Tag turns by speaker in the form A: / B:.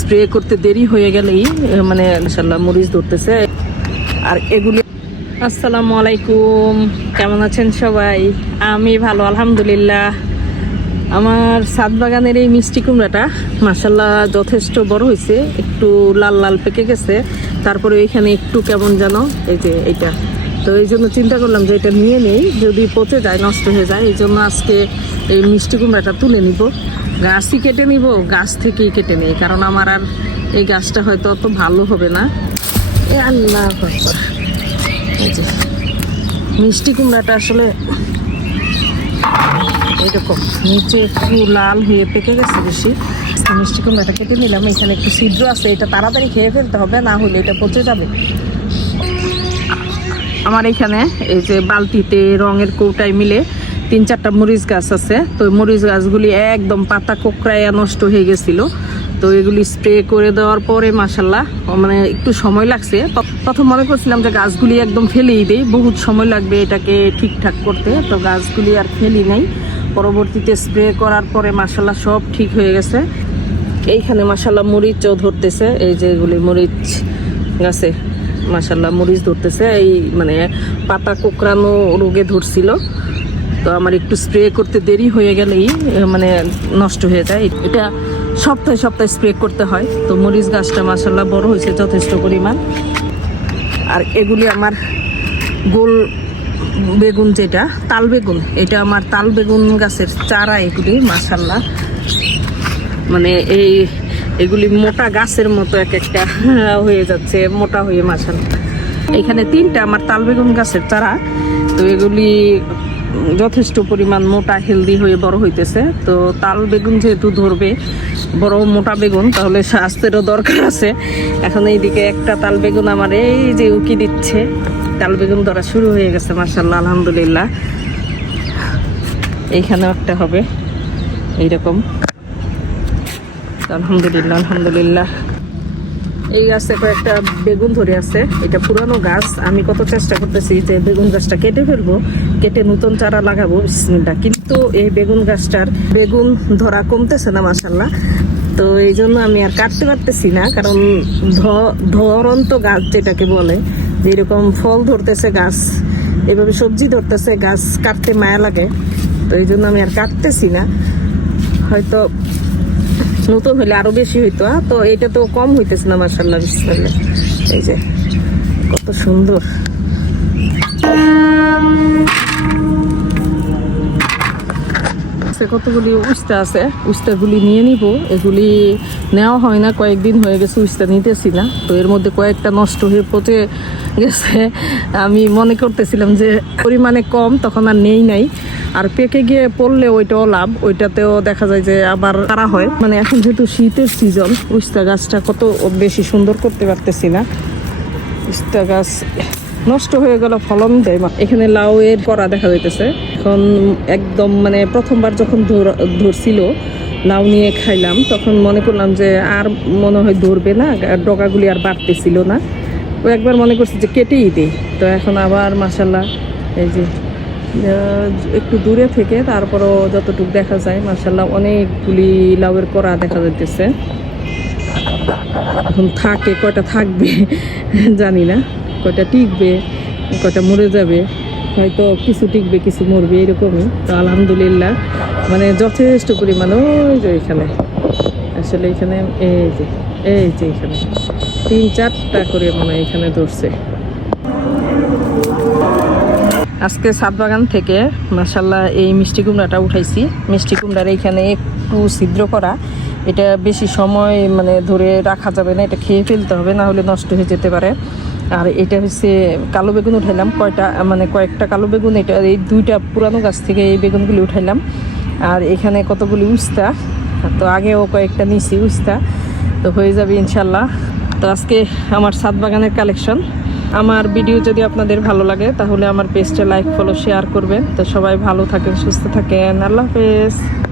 A: Spray করতে দেরি হয়ে গেলেই মানে ইনশাল্লাহ মরিচ ধরতেছে। আর এগুলি আসসালামু আলাইকুম, কেমন আছেন সবাই? আমি ভালো, আলহামদুলিল্লাহ। আমার সাত বাগানের এই মিষ্টি কুমড়াটা মাসাল্লাহ যথেষ্ট বড় হয়েছে, একটু লাল লাল পেকে গেছে। তারপরে এখানে একটু কেমন যেন, এই যে এইটা। তো এই জন্য চিন্তা করলাম যে এটা নিয়ে নেই, যদি পচে যায়, নষ্ট হয়ে যায়, এই জন্য আজকে এই মিষ্টি কুমড়াটা তুলে নিব। গাছই কেটে নিব, গাছ থেকেই কেটে নেই, কারণ আমার আর এই গাছটা হয়তো অত ভালো হবে না। এ আল্লাহ মিষ্টি কুমড়াটা আসলে এরকম নিচে একটু লাল হয়ে পেকে গেছে বেশি। মিষ্টি কুমড়াটা কেটে নিলাম, এখানে একটু ছিদ্র আছে, এটা তাড়াতাড়ি খেয়ে ফেলতে হবে, না হলে এটা পচে যাবে। আমার এখানে এই যে বালতিতে রঙের কৌটায় মিলে তিন চারটা মরিচ গাছ আছে। তো মরিচ গাছগুলি একদম পাতা কোকড়ায় নষ্ট হয়ে গেছিল। তো এগুলি স্প্রে করে দেওয়ার পরে মাসাল্লাহ মানে একটু সময় লাগছে। প্রথম মনে করছিলাম যে গাছগুলি একদম ফেলেই দেই, বহুত সময় লাগবে এটাকে ঠিকঠাক করতে। তো গাছগুলি আর ফেলি নাই। পরবর্তীতে স্প্রে করার পরে মাসাল্লাহ সব ঠিক হয়ে গেছে। এইখানে মাসাল্লাহ মরিচও ধরতেছে। এই যে এগুলি মরিচ গাছে মাসাল্লাহ মরিচ ধরতেছে। এই মানে পাতা কোকড়ানো রোগে ধরছিল। তো আমার একটু স্প্রে করতে দেরি হয়ে গেলেই মানে নষ্ট হয়ে যায়। এটা সপ্তাহে সপ্তাহে স্প্রে করতে হয়। তো মরিচ গাছটা মাসাল্লাহ বড় হয়েছে, যথেষ্ট পরিমাণ। আর এগুলি আমার গোল বেগুন যেটা, তাল বেগুন। এটা আমার তাল বেগুন গাছের চারা এগুলি মাসাল্লাহ মানে এই, এগুলি মোটা গাছের মতো এক একটা হয়ে যাচ্ছে, মোটা হয়ে মাসাল এখানে তিনটা আমার তাল বেগুন গাছের চারা। তো এগুলি যথেষ্ট পরিমাণ মোটা হেলদি হয়ে বড় হইতেছে। তো তাল বেগুন যেহেতু ধরবে, বড় মোটা বেগুন, তাহলে স্বাস্থ্যেরও দরকার আছে। এখন এইদিকে একটা তাল বেগুন আমার এই যে উকি দিচ্ছে। তাল বেগুন ধরা শুরু হয়ে গেছে মার্শাল্লাহ আলহামদুলিল্লাহ। এইখানেও একটা হবে, এইরকম। আলহামদুলিল্লাহ আলহামদুলিল্লাহ। এই গাছে কয়েকটা বেগুন ধরে আছে। এটা পুরানো গাছ। আমি কত চেষ্টা করতেছি যে বেগুন গাছটা কেটে ফেলব, কেটে নতুন চারা লাগাবো, বিসমিল্লাহ। কিন্তু এই বেগুন গাছটার বেগুন ধরা কমতেছে না মাসাল্লাহ তো এই জন্য আমি আর কাটতে পারতেছি না, কারণ ধরন্ত গাছ যেটাকে বলে, যে এরকম ফল ধরতেছে গাছ, এভাবে সবজি ধরতেছে গাছ, কাটতে মায়া লাগে। তো এই জন্য আমি আর কাটতেছি না। হয়তো নতুন হলে আরও বেশি হইতো তো এটা তো কম হইতেছে না মার্শাল্লাহ বিসমিল্লাহ। এই যে, কত সুন্দর। কতগুলি উস্তা আছে, উস্তাগুলি নিয়ে নিব। এগুলি নেওয়া হয় না, কয়েকদিন হয়ে গেছে উস্তা নিতেছি না। তো এর মধ্যে কয়েকটা নষ্ট হয়ে পচে গেছে। আমি মনে করতেছিলাম যে পরিমাণে কম, তখন আর নেই নাই। আর পেকে গিয়ে পড়লে ওইটাও লাভ। ওইটাতেও দেখা যায় যে আবার তারা হয়। মানে এখন যেহেতু শীতের সিজন উস্তা গাছটা কত বেশি সুন্দর করতে পারতেছি না। উস্তা গাছ নষ্ট হয়ে গেল, ফলন দেয় এখানে লাউ এর করা দেখা যাইতেছে। এখন একদম মানে প্রথমবার যখন ধর- ধরছিল, লাউ নিয়ে খাইলাম, তখন মনে করলাম যে আর মনে হয় ধরবে না, ডগাগুলি আর বাড়তেছিল না। ও একবার মনে করছি যে কেটেই দিই। তো এখন আবার মাসাল্লাহ এই যে একটু দূরে থেকে তারপরও যতটুকু দেখা যায় মাসাল্লাহ অনেকগুলি লাউয়ের করা দেখা যাইতেছে। এখন থাকে, কয়টা থাকবে জানি না, কয়টা টিকবে, কয়টা মরে যাবে, হয়তো কিছু টিকবে, কিছু মরবে, এরকমই। তো আলহামদুলিল্লাহ মানে যথেষ্ট পরিমাণ, ওই যে এখানে, আসলে এখানে এই যে এই যে এখানে, তিন চারটা করে মনে এখানে ধরছে। আজকে সাত বাগান থেকে মাসাল্লাহ এই মিষ্টি কুমড়াটা উঠাইছি। মিষ্টি কুমড়ার এইখানে একটু ছিদ্র করা। এটা বেশি সময় মানে ধরে রাখা যাবে না, এটা খেয়ে ফেলতে হবে, না হলে নষ্ট হয়ে যেতে পারে। আর এটা হচ্ছে কালো বেগুন উঠাইলাম, কয়টা মানে কয়েকটা কালো বেগুন, এটা এই দুইটা পুরানো গাছ থেকে এই বেগুনগুলি উঠাইলাম। আর এখানে কতগুলি উস্তা, তো আগেও কয়েকটা নিছি উস্তা, তো হয়ে যাবে ইনশাল্লাহ তো আজকে আমার সাত বাগানের কালেকশন। আমার ভিডিও যদি আপনাদের ভালো লাগে, তাহলে আমার পেজটা লাইক ফলো শেয়ার করবেন। তো সবাই ভালো থাকেন, সুস্থ থাকেন। আল্লাহ হাফেজ।